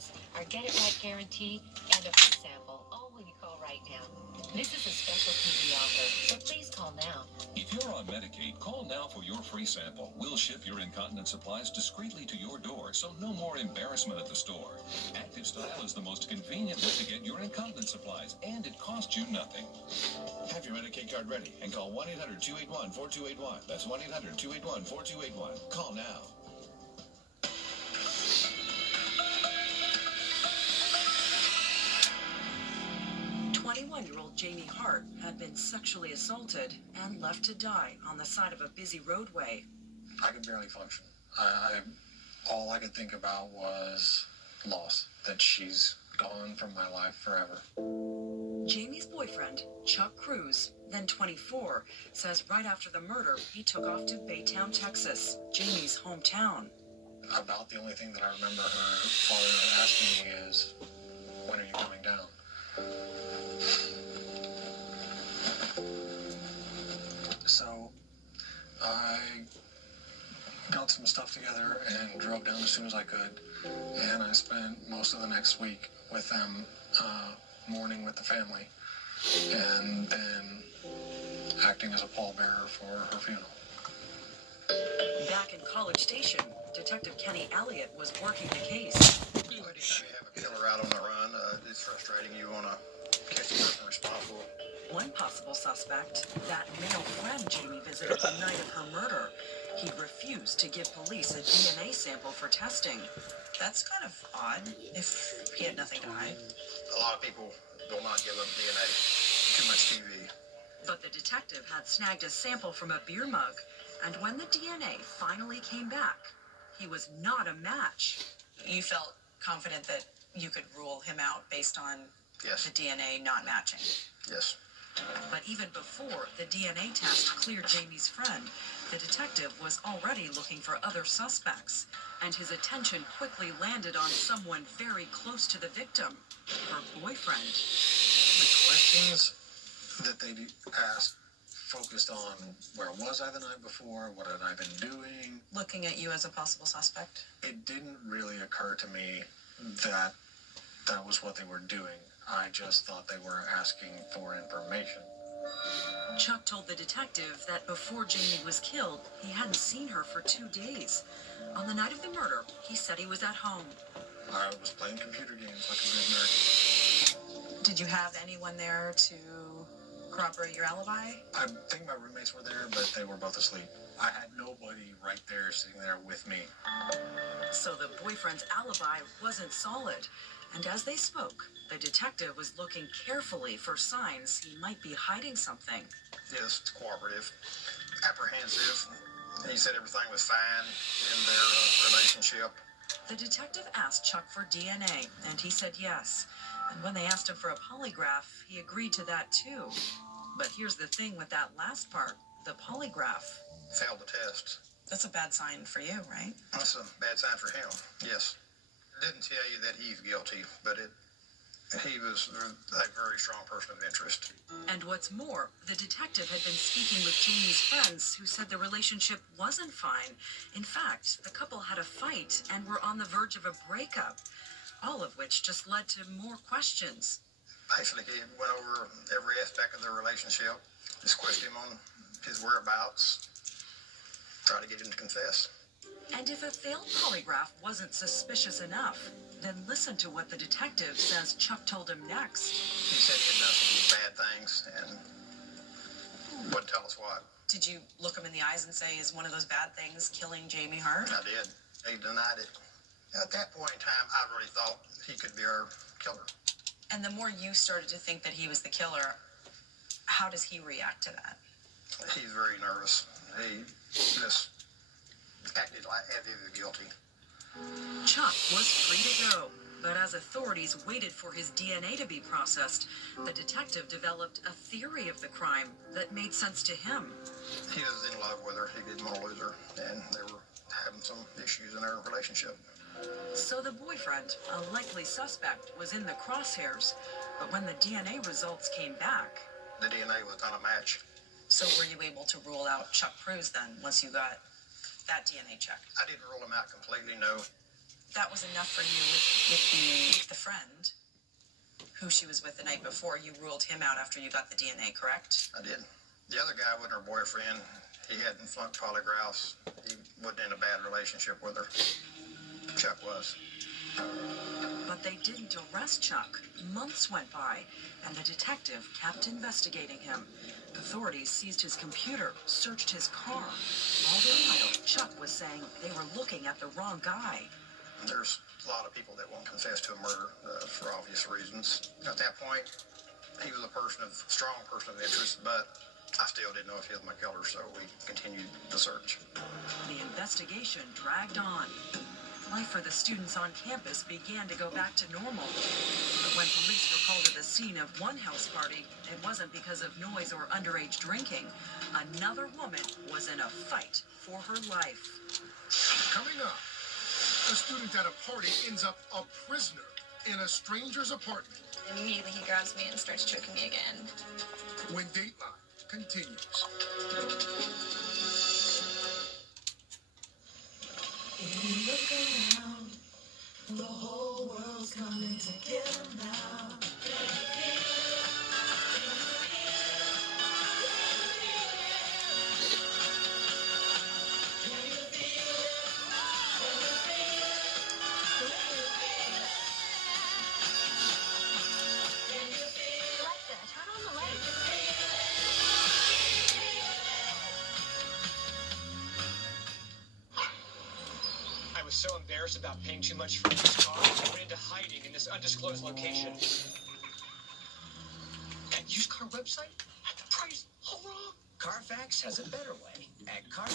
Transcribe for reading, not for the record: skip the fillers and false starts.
bonus, our Get It Right guarantee, and a free sample, all when you call right now. This is a special TV offer, so please call now. If you're on Medicaid, call now for your free sample. We'll ship your incontinence supplies discreetly to your door, so no more embarrassment at the store. Active Style is the most convenient way to get your incontinence supplies, and it costs you nothing. Have your Medicaid card ready and call 1-800-281-4281. That's 1-800-281-4281. Call now. 21-year-old Jamie Hart had been sexually assaulted and left to die on the side of a busy roadway. I could barely function. All I could think about was loss, that she's gone from my life forever. Jamie's boyfriend, Chuck Cruz, then 24, says right after the murder, he took off to Baytown, Texas, Jamie's hometown. About the only thing that I remember her father asking me is, when are you coming down? So I got some stuff together and drove down as soon as I could, and I spent most of the next week with them, mourning with the family, and then acting as a pallbearer for her funeral. Back in College Station, Detective Kenny Elliott was working the case. Anytime you have a killer out on the run, it's frustrating. You want to catch the person responsible. One possible suspect, that male friend Jamie visited the night of her murder. He refused to give police a DNA sample for testing. That's kind of odd, if he had nothing to hide. A lot of people will not give up DNA. Too much TV. But the detective had snagged a sample from a beer mug, and when the DNA finally came back, he was not a match. You felt confident that you could rule him out based on Yes. the DNA not matching. Yes. But even before the DNA test cleared Jamie's friend, the detective was already looking for other suspects, and his attention quickly landed on someone very close to the victim, her boyfriend. The questions that they asked focused on where was I the night before, what had I been doing. Looking at you as a possible suspect. It didn't really occur to me that that was what they were doing. I just thought they were asking for information. Chuck told the detective that before Jamie was killed, he hadn't seen her for 2 days. On the night of the murder, he said he was at home. I was playing computer games like a good nerd. Did you have anyone there to corroborate your alibi? I think my roommates were there, but they were both asleep. I had nobody right there sitting there with me. So the boyfriend's alibi wasn't solid. And as they spoke, the detective was looking carefully for signs he might be hiding something. Yes, it's cooperative. Apprehensive. He said everything was fine in their relationship. The detective asked Chuck for DNA, and he said yes. And when they asked him for a polygraph, he agreed to that too. But here's the thing with that last part, the polygraph. Failed the test. That's a bad sign for you, right? That's a bad sign for him. Yes. Didn't tell you that he's guilty, but he was a very strong person of interest. And what's more, the detective had been speaking with Jamie's friends who said the relationship wasn't fine. In fact, the couple had a fight and were on the verge of a breakup, all of which just led to more questions. Basically, he went over every aspect of their relationship, just questioned him on his whereabouts, tried to get him to confess. And if a failed polygraph wasn't suspicious enough, then listen to what the detective says Chuck told him next. He said he had done some bad things and wouldn't tell us what. Did you look him in the eyes and say, is one of those bad things killing Jamie Hart? I did. He denied it. At that point in time, I really thought he could be our killer. And the more you started to think that he was the killer, how does he react to that? He's very nervous. He just acted like if he was guilty. Chuck was free to go, but as authorities waited for his DNA to be processed, the detective developed a theory of the crime that made sense to him. He was in love with her. He didn't want to lose her, and they were having some issues in their relationship. So the boyfriend, a likely suspect, was in the crosshairs, but when the DNA results came back... The DNA was not a match. So were you able to rule out Chuck Cruz then, once you got that DNA check? I didn't rule him out completely, no. that was enough for you with the friend who she was with the night before. You ruled him out after you got the DNA, correct? I did. The other guy wasn't her boyfriend. He hadn't flunked polygraphs. He wasn't in a bad relationship with her. Chuck was. But they didn't arrest Chuck. Months went by, and the detective kept investigating him. Authorities seized his computer, searched his car. All the while, Chuck was saying they were looking at the wrong guy. There's a lot of people that won't confess to a murder for obvious reasons. At that point, he was a strong person of interest, but I still didn't know if he was my killer, so we continued the search. The investigation dragged on. Life for the students on campus began to go back to normal. But when police were called to the scene of one house party, it wasn't because of noise or underage drinking. Another woman was in a fight for her life. Coming up, a student at a party ends up a prisoner in a stranger's apartment. Immediately he grabs me and starts choking me again. When Dateline continues. If you look around, the whole world's coming together now. I was so embarrassed about paying too much for this car, I went into hiding in this undisclosed location. That used car website had the price all wrong. Carfax has a better way at Car.